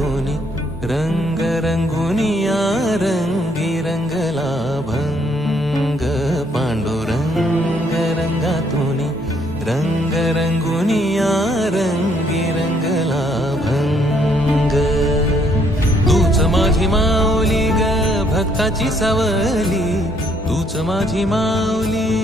रंग रंगुनिया रंगी रंगला भंग पांडुरंग रंगातुनी रंग रंगुनिया रंगी रंगला भंग तूच माझी माऊली ग भक्ताची सावली तूच माझी माऊली